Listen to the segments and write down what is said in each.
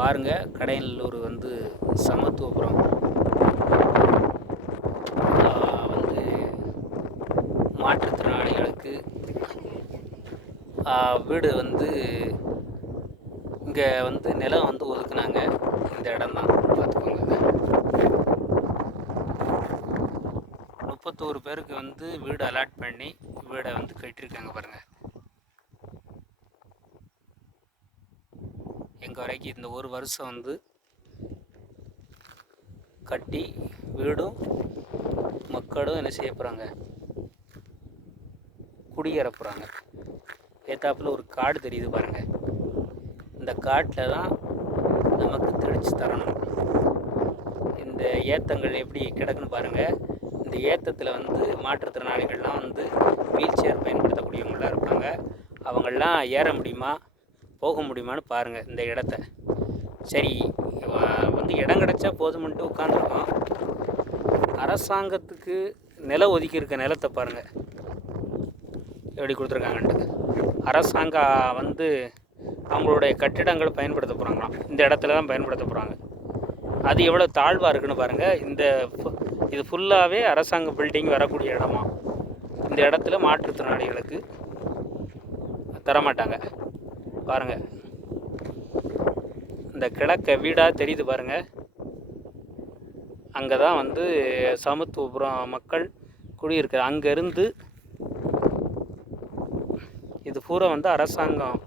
பாருங்கள். கடையநல்லூர் வந்து சமத்துவபுரம் வந்து மாற்றுத்திறனாளிகளுக்கு வீடு வந்து இங்கே வந்து நிலம் வந்து ஒதுக்குனாங்க. இந்த இடம் தான் பார்த்துக்கோங்க. 31 பேருக்கு வந்து வீடு அலாட் பண்ணி வீடை வந்து கட்டியிருக்காங்க பாருங்கள். எங்கள் வரைக்கும் இந்த ஒரு வருஷம் வந்து கட்டி வீடும் மக்களும் என்ன செய்ய போகிறாங்க, குடியேற போகிறாங்க. ஏத்தாப்பில் ஒரு காடு தெரியுது பாருங்கள். இந்த காட்டில் தான் நமக்கு தெளித்து தரணும். இந்த ஏத்தங்கள் எப்படி கிடக்குன்னு பாருங்கள். இந்த ஏத்தத்தில் வந்து மாற்றுத்திறனாளிகள்லாம் வந்து வீல் சேர் பயன்படுத்தக்கூடியவங்களாம் இருப்பாங்க. அவங்களாம் ஏற முடியுமா, போக முடியுமான்னு பாருங்கள் இந்த இடத்த. சரி, வந்து இடம் கிடச்சா போதுமென்ட்டு உட்காந்துருக்கோம். அரசாங்கத்துக்கு நிலம் ஒதுக்கி இருக்க நிலத்தை பாருங்கள் எப்படி கொடுத்துருக்காங்கன்ட்டு. அரசாங்கம் வந்து அவங்களுடைய கட்டிடங்களை பயன்படுத்த போகிறாங்களாம். இந்த இடத்துல தான் பயன்படுத்த போகிறாங்க. அது எவ்வளோ தாழ்வாக இருக்குன்னு பாருங்கள். இது ஃபுல்லாகவே அரசாங்க பில்டிங் வரக்கூடிய இடமா. இந்த இடத்துல மாற்றுத்திறனாளிகளுக்கு தரமாட்டாங்க பாருங்கள். இந்த கிழக்க வீடாக தெரியுது பாருங்கள். அங்கே தான் வந்து சமத்துவபுரம் மக்கள் குடியிருக்க. அங்கேருந்து இது பூரா வந்து அரசாங்கம்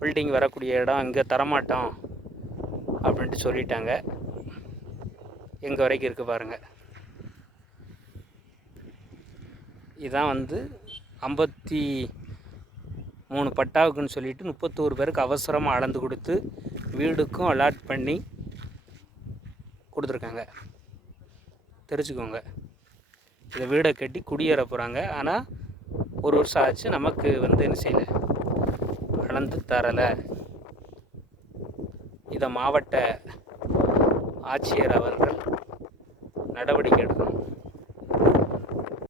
பில்டிங் வரக்கூடிய இடம். இங்கே தரமாட்டோம் அப்படின்ட்டு சொல்லிட்டாங்க. எங்கே வரைக்கும் இருக்குது பாருங்கள். இதான் வந்து 53 பட்டாவுக்குன்னு சொல்லிட்டு 31 பேருக்கு அவசரமாக அளந்து கொடுத்து வீடுக்கும் அலாட் பண்ணி கொடுத்துருக்காங்க. தெரிஞ்சுக்கோங்க. இந்த வீடை கட்டி குடியேற போகிறாங்க. ஆனால் ஒரு வருஷம் ஆச்சு, நமக்கு வந்து என்ன செய்யலை, அளந்து தரலை. இதை மாவட்ட ஆட்சியர் அவர்கள் நடவடிக்கை எடுக்கணும்.